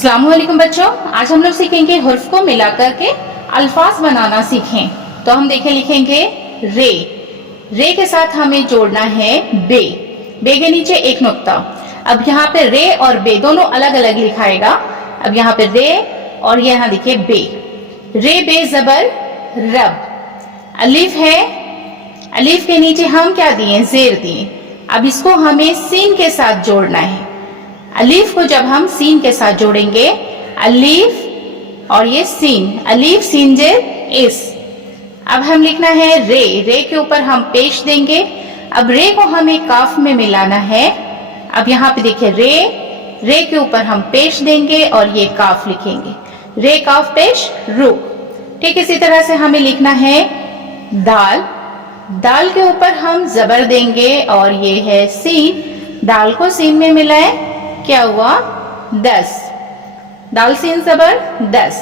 अस्सलाम वालेकुम बच्चों, आज हम लोग सीखेंगे हुर्फ को मिलाकर के अल्फाज बनाना सीखें। तो हम लिखेंगे रे। रे के साथ हमें जोड़ना है बे। बे के नीचे एक नुक्ता। अब यहाँ पे रे और बे दोनों अलग अलग लिखाएगा। अब यहाँ पे रे और यहाँ देखिए बे। रे बे जबर रब। अलिफ है, अलिफ के नीचे हम क्या दिए, जेर दिए। अब इसको हमें सीन के साथ जोड़ना है। अलीफ को जब हम सीन के साथ जोड़ेंगे, अलीफ और ये सीन, अलीफ सीन जेर इस। अब हम लिखना है रे। रे के ऊपर हम पेश देंगे। अब रे को हमें काफ में मिलाना है। अब यहाँ पे देखिए रे, रे के ऊपर हम पेश देंगे और ये काफ लिखेंगे। रे काफ पेश रू। ठीक इसी तरह से हमें लिखना है दाल। दाल के ऊपर हम जबर देंगे और ये है सीन। दाल को सीन में मिलाएं, क्या हुआ 10। दाल सीन जबर 10।